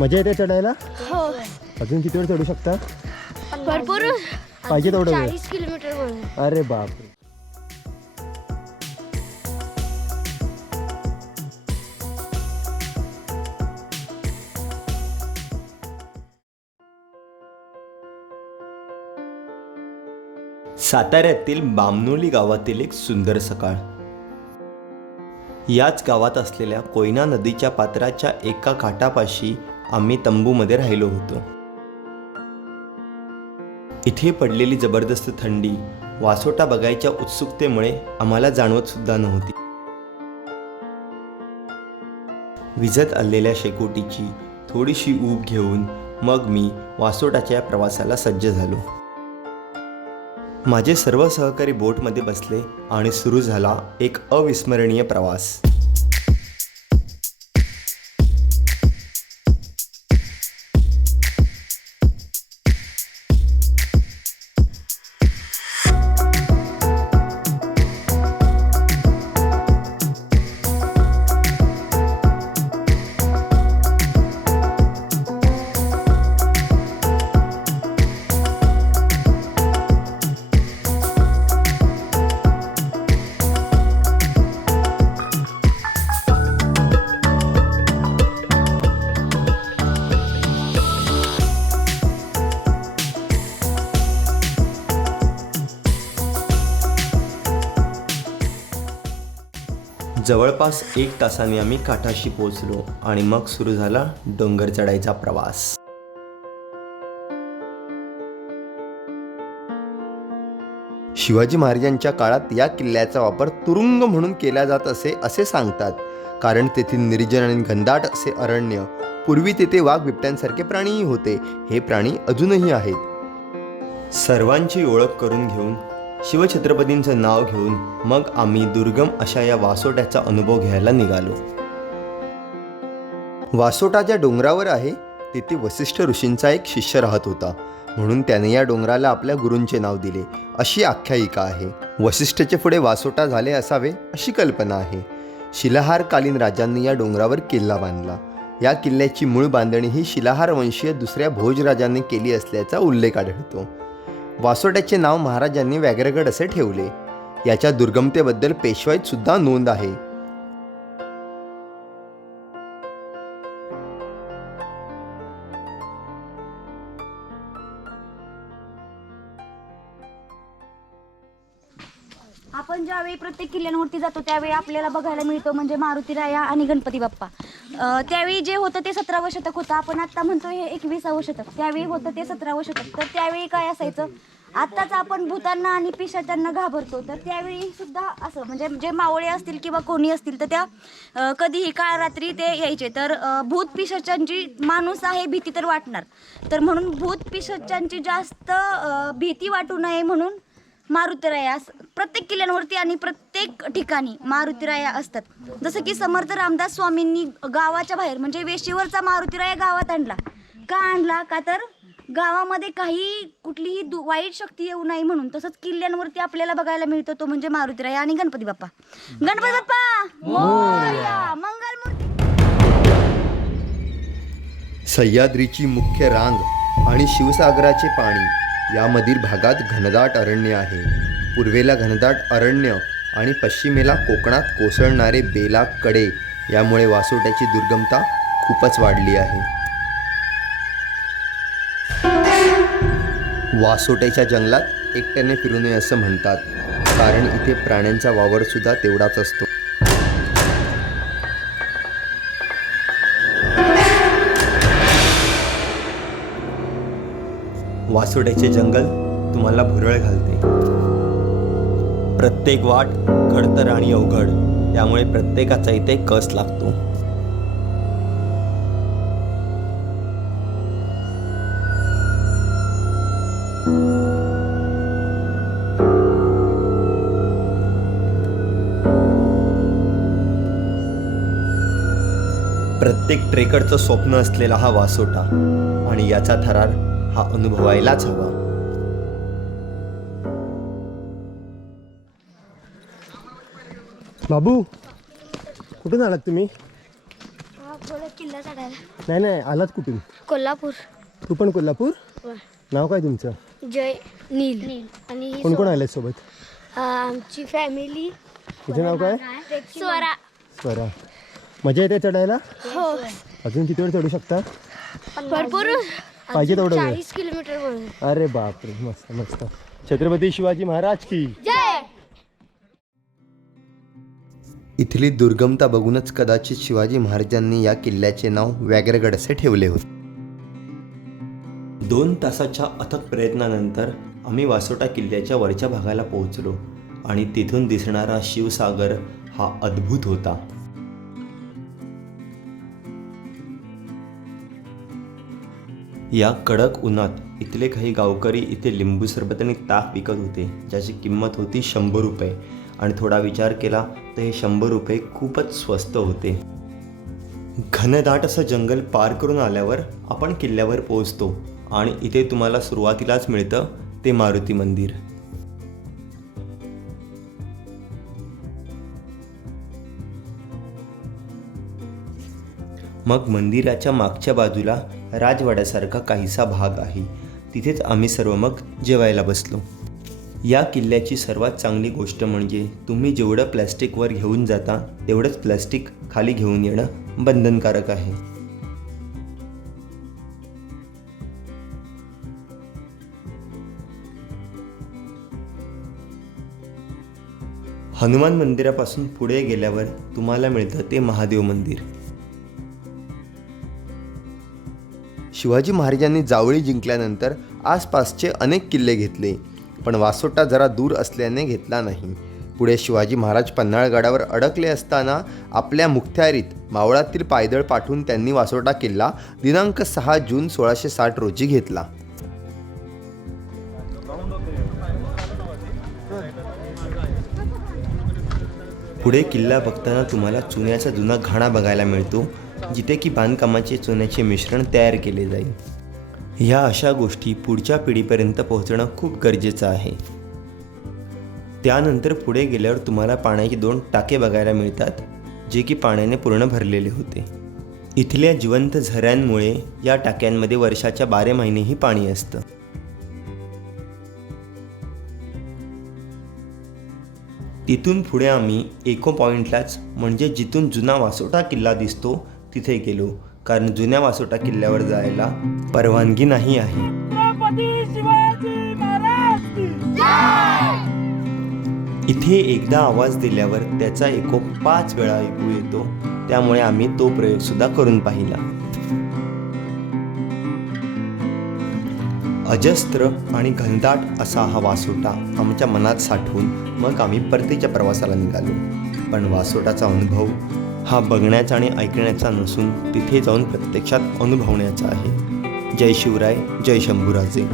मजा येते चढायला? हो. अजून किती वेळ चढू शकता? भरपूर. पाहिजे तेवढं वेळ. चाळीस किलोमीटर म्हणून अरे बाप साताऱ्यातील बामनोली गावातील एक सुंदर सकाळ. याच गावात असलेल्या कोयना नदीच्या पात्राच्या एका घाटापाशी आम्ही तंबूमध्ये राहिलो होतो. इथे पडलेली जबरदस्त थंडी वासोटा बघायच्या उत्सुकतेमुळे आम्हाला जाणवत सुद्धा नव्हती. विजत आलेल्या शेकोटीची थोडीशी ऊब घेऊन मग मी वासोटाच्या या प्रवासाला सज्ज झालो. माझे सर्व सहकारी बोटमध्ये बसले आणि सुरू झाला एक अविस्मरणीय प्रवास. जवळपास एक तासाने आम्ही काठाशी पोहोचलो आणि मग सुरू झाला डोंगर चढायचा प्रवास. शिवाजी महाराजांच्या काळात या किल्ल्याचा वापर तुरुंग म्हणून केला जात असे असे सांगतात. कारण तेथील निर्जन आणि घनदाट असे अरण्य पूर्वी तेथे वाघ बिबट्यांसारखे प्राणीही होते. हे प्राणी अजूनही आहेत. सर्वांची ओळख करून घेऊन शिवछत्रपतींचं नाव घेऊन मग आम्ही दुर्गम अशा या वासोट्याचा अनुभव घ्यायला निघालो. वासोटा ज्या डोंगरावर आहे तिथे वसिष्ठ ऋषींचा एक शिष्य राहत होता. म्हणून त्याने या डोंगराला आपल्या गुरूंचे नाव दिले. अशी आख्यायिका आहे. वसिष्ठचे पुढे वासोटा झाले असावे अशी कल्पना आहे. शिलाहारकालीन राजांनी या डोंगरावर किल्ला बांधला. या किल्ल्याची मूळ बांधणी ही शिलाहार वंशीय दुसऱ्या भोजराजांनी केली असल्याचा उल्लेख आढळतो. वासोट्याचे नाव महाराजांनी व्याघ्रगड असे ठेवले. याच्या दुर्गमतेबद्दल पेशवाईत सुद्धा नोंद आहे. आपण ज्यावेळी प्रत्येक किल्ल्यांवरती जातो त्यावेळी आपल्याला बघायला मिळतो म्हणजे मारुती राया आणि गणपती बाप्पा. त्यावेळी जे होतं ते सतरावं शतक होतं. आपण आता म्हणतो हे एकविसावं शतक. त्यावेळी होतं ते सतरावं शतक. तर त्यावेळी काय असायचं? आत्ताच आपण भूतांना आणि पिशाच्यांना घाबरतो. तर त्यावेळी सुद्धा असं म्हणजे जे मावळे असतील किंवा कोणी असतील तर त्या कधीही काळ रात्री ते यायचे. तर अं, भूत पिशाच्यांची माणूस आहे भीती तर वाटणार. तर म्हणून भूत पिशाच्यांची जास्त भीती वाटू नये म्हणून मारुतीराया अस- प्रत्येक किल्ल्यांवरती आणि प्रत्येक ठिकाणी मारुतीराया असतात. जसं की समर्थ रामदास स्वामींनी गावाच्या बाहेर म्हणजे वेशीवरचा मारुतीराया गावात आणला. का आणला? का तर गावामध्ये काही कुठलीही दु वाईट शक्ती येऊ नाही म्हणून. तसंच किल्ल्यांवरती आपल्याला बघायला मिळतो तो म्हणजे मारुतीराया आणि गणपती बाप्पा. गणपती बाप्पा! मोरया, मंगलमूर्ती सह्याद्रीची मुख्य रांग आणि शिवसागराचे पाणी. यामधील भागात घनदाट अरण्य आहे. पूर्वेला घनदाट अरण्य आणि पश्चिमेला कोकणात कोसळणारे बेला कडे यामुळे वासोट्याची दुर्गमता खूपच वाढली आहे. वासोट्याच्या जंगलात एकट्याने फिरू नये असं म्हणतात. कारण इथे प्राण्यांचा वावरसुद्धा तेवढाच असतो. वासुड्याचे जंगल तुम्हाला भुरळ घालते. प्रत्येक वाट खडतर आणि अवघड त्यामुळे प्रत्येकाचा इथे कस लागतो? प्रत्येक ट्रेकरचं स्वप्न असलेला हा वासोटा आणि याचा थरार हा अनुभवायलाच हवा. बाबू कुठून आलात तुम्ही? किल्ला चढायला. नाही नाही आलात कुठून? कोल्हापूर. तू पण कोल्हापूर. नाव काय तुमचं? जय नील. आणि कोण कोण आले सोबत? अं, आमची फॅमिली तुझं नाव काय? स्वरा. स्वरा. मजा येते चढायला? हो. अजून किती वेळ चढू शकता? भरपूर. पाहिजे तेवढं वेळ. चाळीस किलोमीटर. अरे बापरे मस्त मस्त. छत्रपती शिवाजी महाराज की? जय! इथली दुर्गमता बघूनच कदाचित शिवाजी महाराजांनी या किल्ल्याचे नाव व्याघ्रगड असे ठेवले होते. दोन तासाच्या अथक प्रयत्नानंतर आम्ही वासोटा किल्ल्याच्या वरच्या भागाला पोहोचलो आणि तिथून दिसणारा शिवसागर हा अद्भुत होता. या कडक उन्हात इथले काही गावकरी इथे लिंबू सरबत आणि ताक विकत होते ज्याची किंमत होती शंभर रुपये. आणि थोडा विचार केला तर हे शंभर रुपये खूपच स्वस्त होते. घनदाट असं जंगल पार करून आल्यावर आपण किल्ल्यावर पोहोचतो आणि इथे तुम्हाला सुरुवातीलाच मिळतं ते मारुती मंदिर. मग मंदिराच्या मागच्या बाजूला राजवाड्यासारखा काहीसा भाग आहे. तिथेच आम्ही सर्व मग जेवायला बसलो. या किल्ल्याची सर्वात चांगली गोष्ट म्हणजे तुम्ही जेवढं प्लॅस्टिकवर घेऊन जाता तेवढंच प्लॅस्टिक खाली घेऊन येणं बंधनकारक आहे. हनुमान मंदिरापासून पुढे गेल्यावर तुम्हाला मिळतं ते महादेव मंदिर. शिवाजी महाराजांनी जावळी जिंकल्यानंतर आसपासचे अनेक किल्ले घेतले पण वासोटा जरा दूर असल्याने घेतला नाही. पुढे शिवाजी महाराज पन्हाळगडावर अडकले असताना आपल्या मुखत्यारीत मावळातील पायदळ पाठवून त्यांनी वासोटा किल्ला दिनांक सहा जून सोळाशे साठ रोजी घेतला. पुढे किल्ला बघताना तुम्हाला चुन्याचा जुना घाणा बघायला मिळतो. जिथे की बांधकामाचे चुन्याचे मिश्रण तयार केले जाईल. ह्या अशा गोष्टी पुढच्या पिढीपर्यंत पोहोचणं खूप गरजेचं आहे. त्यानंतर पुढे गेल्यावर तुम्हाला पाण्याचे दोन टाके बघायला मिळतात जे की पाण्याने पूर्ण भरलेले होते. इथल्या जिवंत झऱ्यांमुळे या टाक्यांमध्ये वर्षाच्या बारे महिनेही पाणी असतं. तिथून पुढे आम्ही एको पॉईंटलाच म्हणजे जिथून जुना वासोटा किल्ला दिसतो तिथे गेलो. कारण जुन्या वासोटा किल्ल्यावर जायला परवानगी नाही आहे. इथे एकदा आवाज दिल्यावर त्याचा इको पाच वेळा ऐकू येतो. त्यामुळे आम्ही तो प्रयोग सुद्धा करून पाहिला. अजस्त्र आणि घनदाट असा हा वासोटा आमच्या मनात साठवून मग आम्ही परतीच्या प्रवासाला निघालो. पण वासोटाचा अनुभव हा बघण्याचा आणि ऐकण्याचा नसून तिथे जाऊन प्रत्यक्षात अनुभवण्याचा आहे. जय शिवराय जय शंभूराजे.